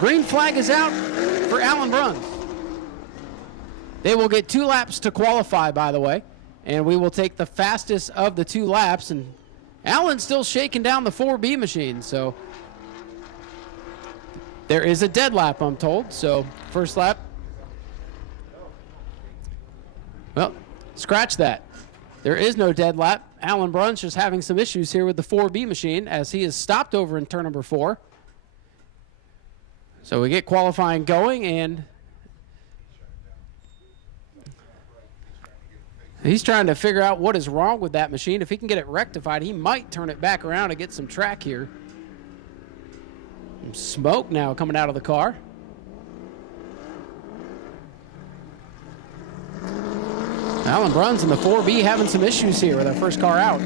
Green flag is out for Alan Bruns. They will get 2 laps to qualify, by the way, and we will take the fastest of the 2 laps. And Alan's still shaking down the 4B machine, so there is a dead lap, I'm told. So first lap. Well, scratch that. There is no dead lap. Alan Bruns just having some issues here with the 4B machine as he is stopped over in turn number 4. So we get qualifying going, and he's trying to figure out what is wrong with that machine. If he can get it rectified, he might turn it back around and get some track here. Some smoke now coming out of the car. Alan Bruns in the 4B having some issues here with our first car out.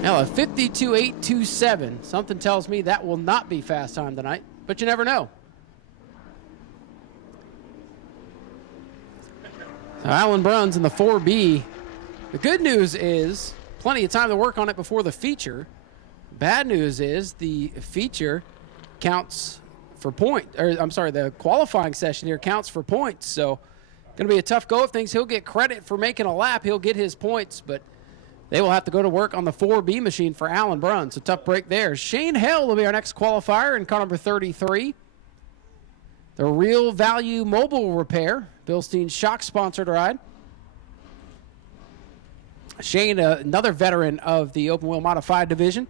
Now a 52.827. Something tells me that will not be fast time tonight, but you never know. So Alan Bruns in the 4B. The good news is plenty of time to work on it before the feature. Bad news is the feature counts for the qualifying session here counts for points. So going to be a tough go of things. He'll get credit for making a lap. He'll get his points, but they will have to go to work on the 4B machine for Alan Bruns. So tough break there. Shane Hell will be our next qualifier in car number 33. The Real Value Mobile Repair, Bilstein's shock-sponsored ride. Shane, another veteran of the open wheel modified division.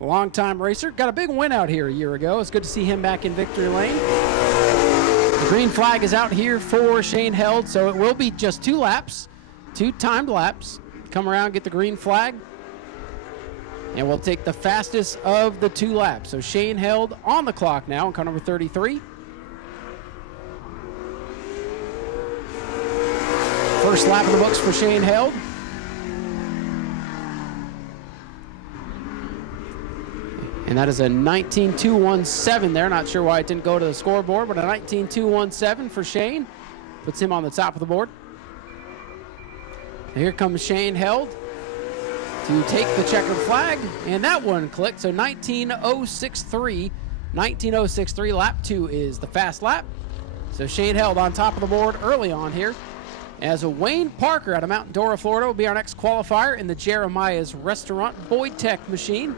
A long-time racer. Got a big win out here a year ago. It's good to see him back in victory lane. The green flag is out here for Shane Held, so it will be just 2 laps, 2 timed laps. Come around, get the green flag, and we'll take the fastest of the 2 laps. So Shane Held on the clock now in car number 33. First lap in the books for Shane Held. And that is a 19.217 there. Not sure why it didn't go to the scoreboard, but a 19.217 for Shane. Puts him on the top of the board. And here comes Shane Held to take the checkered flag, and that one clicked. So 19.063. 19.063, lap 2 is the fast lap. So Shane Held on top of the board early on here. As Wayne Parker out of Mount Dora, Florida, will be our next qualifier in the Jeremiah's Restaurant Boyd Tech machine.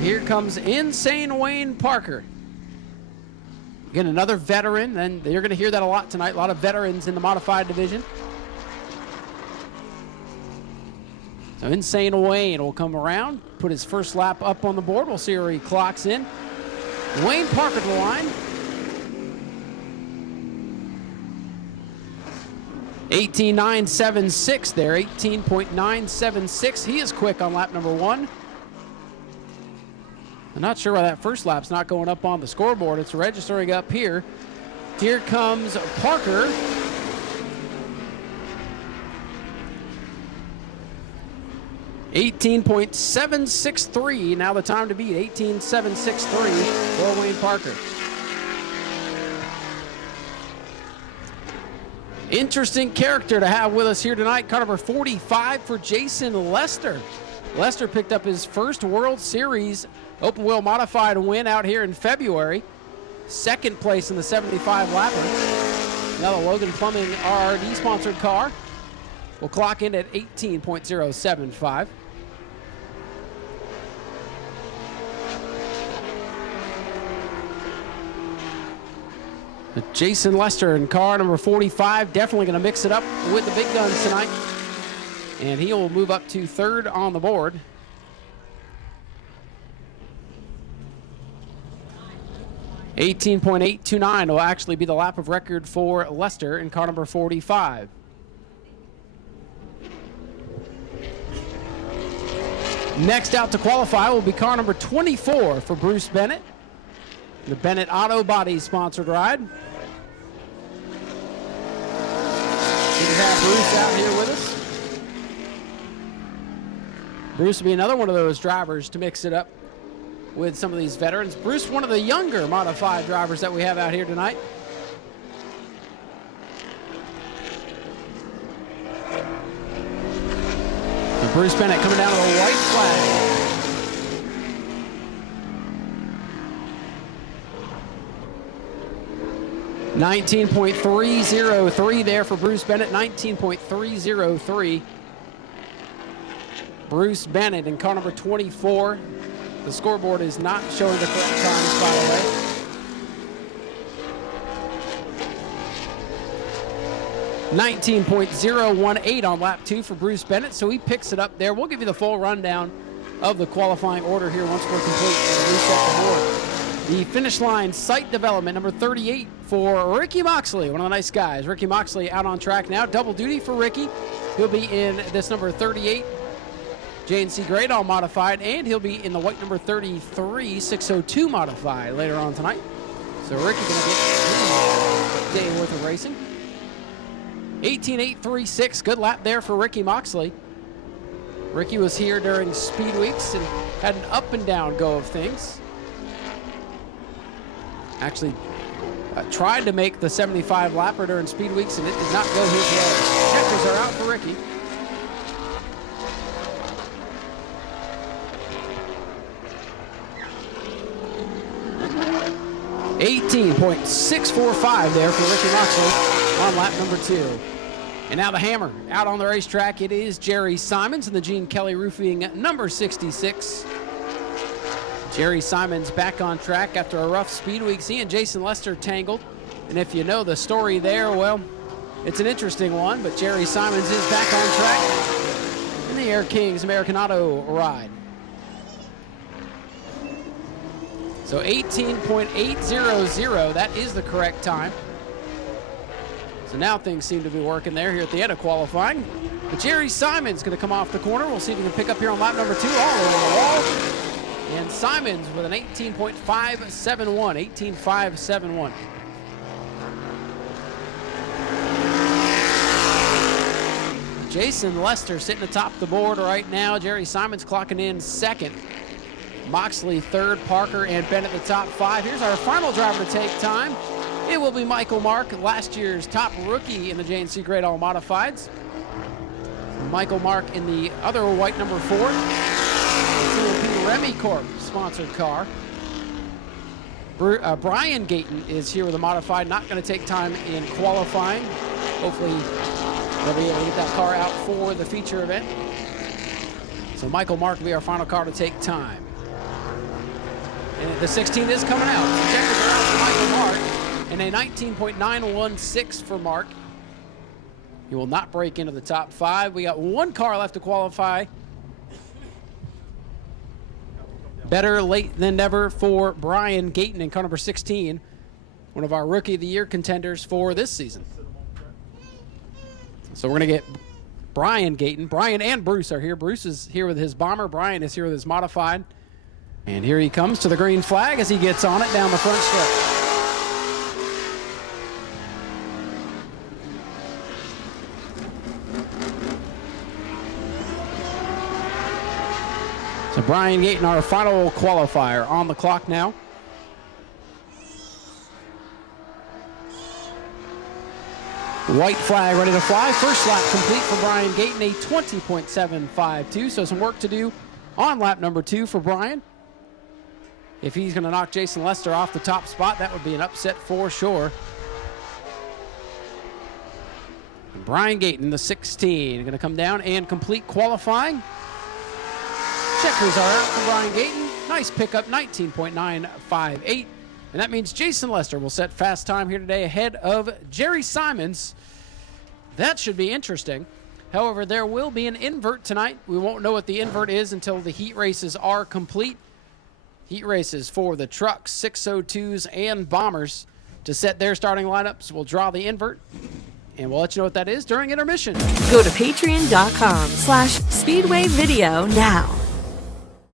Here comes Insane Wayne Parker. Again, another veteran, and you're going to hear that a lot tonight. A lot of veterans in the modified division. So Insane Wayne will come around, put his first lap up on the board. We'll see where he clocks in. Wayne Parker to the line. 18.976 there, 18.976. He is quick on lap number 1. I'm not sure why that first lap's not going up on the scoreboard. It's registering up here. Here comes Parker. $18.763. Now the time to beat, 18.763 for Wayne Parker. Interesting character to have with us here tonight. Car number 45 for Jason Lester. Lester picked up his first World Series open wheel modified win out here in February. 2nd place in the 75 lapper. Now the Logan Plumbing RRD sponsored car will clock in at 18.075. Jason Lester in car number 45, definitely going to mix it up with the big guns tonight. And he will move up to 3rd on the board. $18.829 will actually be the lap of record for Lester in car number 45. Next out to qualify will be car number 24 for Bruce Bennett. The Bennett Auto Body sponsored ride. Good to have Bruce out here with us. Bruce will be another one of those drivers to mix it up with some of these veterans. Bruce, one of the younger modified drivers that we have out here tonight. And Bruce Bennett coming down with a white flag. 19.303 there for Bruce Bennett. 19.303. Bruce Bennett in car number 24. The scoreboard is not showing the correct times, by the way. .018 on lap 2 for Bruce Bennett, so he picks it up there. We'll give you the full rundown of the qualifying order here once we're complete and reset the board. The finish line, site development, number 38 for Ricky Moxley, one of the nice guys. Ricky Moxley out on track now. Double duty for Ricky. He'll be in this number 38 JNC Great All modified, and he'll be in the white number 33 602 modified later on tonight. So Ricky gonna get a day worth of racing. 18.836, good lap there for Ricky Moxley. Ricky was here during Speed Weeks and had an up and down go of things. Actually tried to make the 75 lapper during Speed Weeks and it did not go his way. Checkers are out for Ricky. .645 there for Ricky Moxley on lap number 2. And now the hammer out on the racetrack. It is Jerry Simons in the Gene Kelly Roofing number 66. Jerry Simons back on track after a rough Speed Week. He and Jason Lester tangled. And if you know the story there, well, it's an interesting one. But Jerry Simons is back on track in the Air Kings American Auto ride. So 18.800, that is the correct time. So now things seem to be working there here at the end of qualifying. But Jerry Simons going to come off the corner. We'll see if he can pick up here on lap number 2 all the way to the wall. And Simons with an 18.571, 18.571. Jason Lester sitting atop the board right now. Jerry Simons clocking in second. Moxley third, Parker and Bennett the top 5. Here's our final driver to take time. It will be Michael Mark, last year's top rookie in the JNC Great All Modifieds. Michael Mark in the other white number 4. CLP Remy Corp sponsored car. Brian Gayton is here with a modified, not going to take time in qualifying. Hopefully they'll be able to get that car out for the feature event. So Michael Mark will be our final car to take time. And the 16 is coming out. So checkers are out for Michael Mark. And a 19.916 for Mark. He will not break into the top 5. We got one car left to qualify. Better late than never for Brian Gayton in car number 16. One of our Rookie of the Year contenders for this season. So we're going to get Brian Gayton. Brian and Bruce are here. Bruce is here with his bomber. Brian is here with his modified. And here he comes to the green flag as he gets on it down the front stretch. So Brian Gayton, our final qualifier, on the clock now. White flag ready to fly. First lap complete for Brian Gayton, a 20.752. So some work to do on lap number 2 for Brian. If he's going to knock Jason Lester off the top spot, that would be an upset for sure. And Brian Gayton, the 16, going to come down and complete qualifying. Checkers are out for Brian Gayton. Nice pickup, 19.958. And that means Jason Lester will set fast time here today ahead of Jerry Simons. That should be interesting. However, there will be an invert tonight. We won't know what the invert is until the heat races are complete. Heat races for the trucks, 602s, and bombers to set their starting lineups. We'll draw the invert, and we'll let you know what that is during intermission. Go to patreon.com/Speedway Video now.